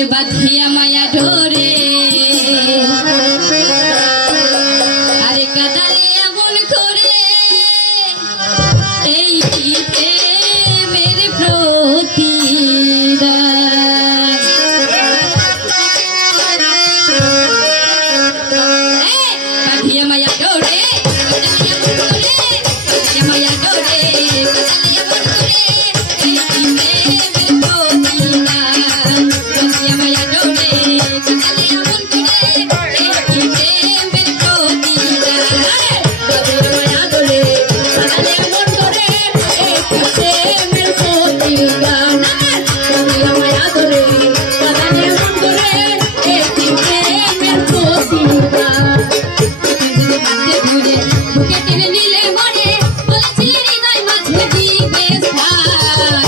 আরে বাঁধিয়া মায়া ডোরে আরে কাদালে এমন করে এই প্রেমের প্রতিদান বাঁধিয়া মায়া ডোরে কাদালে এমন করে বাঁধিয়া মায়া ডোরে কাদালে এমন করে এই প্রেমের প্রতিদান বাঁধিয়া মায়া ডোরে কাদালে এমন করে এই প্রেমের প্রতিদান বাঁধিয়া মায়া ডোরে কাদালে এমন করে এই প্রেমের প্রতিদান বাঁধিয়া মায়া ডোরে কাদালে এমন করে এই প্রেমের প্রতিদান বুকে টেনে নিলে মরে বলেছিলি হৃদয় মাঝে দিবে স্থান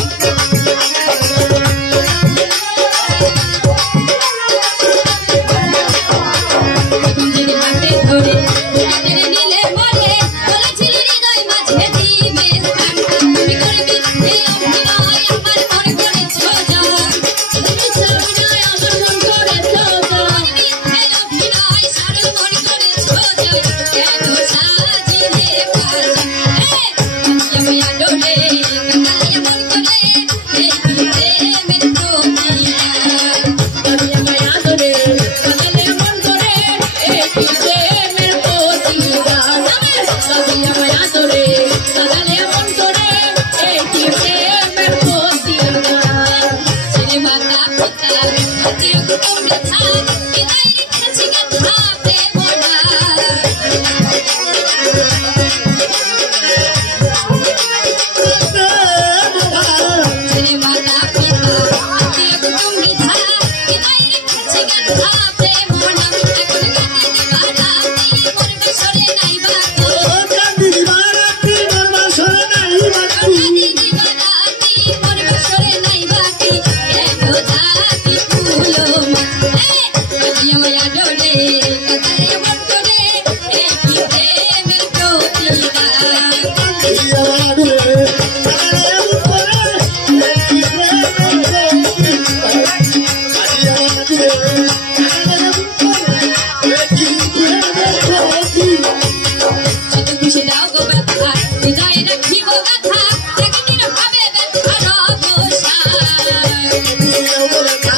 যদি হাতে ধরে বুকে টেনে নিলে মরে বলেছিলি হৃদয় মাঝে দিবে স্থান তুমি করবি এই অভিনয় আমার মন করেছ জান তুমি অভিনয় আমার মন করেছ জান এই অভিনয় সারা মন করেছ জান কেন সাজিলে পারলাম মায়া ডোরে কাদালে এমন করে এই প্রেমের প্রতিদান মায়া ডোরে কাদালে এমন করে এই প্রেমের প্রতিদান মায়া ডোরে কাদালে এমন করে এই প্রেমের প্রতিদান ছেলে মাতা পিতা আত্মীয় কুটুম্ব থাক হৃদয় রেখেছি গাথা প্রেম ছেলে মাতা পিতা আত্মীয় কুটুম্ব থাক হৃদয় রেখেছি গাথা প্রেম এখন গানে দিবা রাতি মোর বছরে নাই বাকি গানে দিবা রাতি মোর বছরে নাই বাকি কেন জাতি ফুলো বাঁধিয়া মায়া ডোরে কাদালে এমন করে এই প্রেমের প্রতিদান যত খুশি দাও গো ব্যথা হৃদয়ে রাখিব গাথা একদিন হবে ব্যথার অবসান যত খুশি দাও গো ব্যথা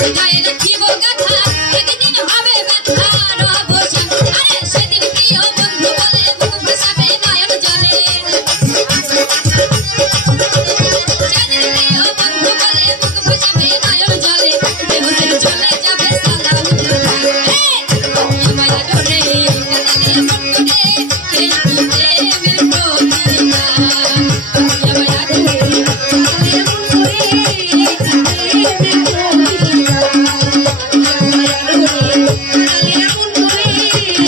হৃদয়ে রাখিব গাথা একদিন হবে ব্যথার অবসান আরে সেদিন প্রিয় বন্ধু বলে মুখ ভাসাবে নয়ন জলে সেদিন প্রিয় বন্ধু বলে মুখ ভাসাবে নয়ন জলে দেহ ছেড়ে চলে যাবে সালাম বাঁধিয়া মায়া ডোরে কাদালে এমন করে এই প্রেমের প্রতিদান বাঁধিয়া মায়া ডোরে কাদালে এমন করে এই প্রেমের প্রতিদান বাঁধিয়া মায়া ডোরে কাদালে এমন করে এই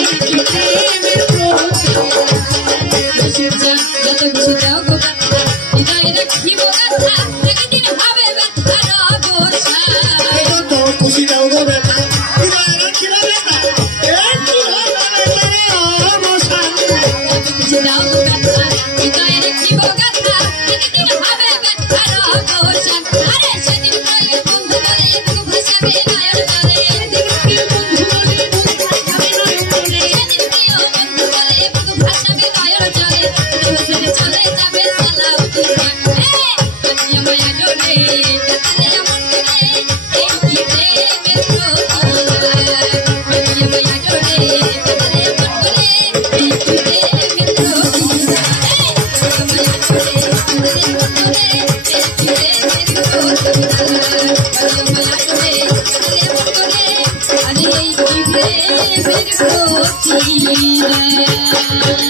প্রেমের প্রতিদান যত খুশি দাও গো ব্যথা হৃদয়ে রাখিব গাথা একদিন হবে ব্যথার অবসান যত খুশি দাও গো ব্যথা হৃদয়ে রাখিব গাথা একদিন হবে ব্যথার অবসান যত খুশি দাও গো ব্যথা হৃদয়ে রাখিব গাথা একদিন হবে ব্যথার অবসান আরে সেদিন প্রিয় বন্ধু বলে মুখ ভাসাবে নয়ন জলে সেদিন প্রিয় বন্ধু বলে মুখ ভাসাবে নয়ন জলে সেদিন প্রিয় বন্ধু বলে মুখ ভাসাবে নয়ন জলে দেহ ছেড়ে চলে যাবে সালাউদ্দিন বাঁধিয়া মায়া ডোরে কাদালে এমন করে এই প্রেমের প্রতিদান বাঁধিয়া মায়া ডোরে কাদালে এমন করে এই প্রেমের প্রতিদান মায়া ডোরে কাদালে এমন করে এই প্রেমের প্রতিদান মায়া ডোরে কাদালে এমন করে আরে এই প্রেমের প্রতিদান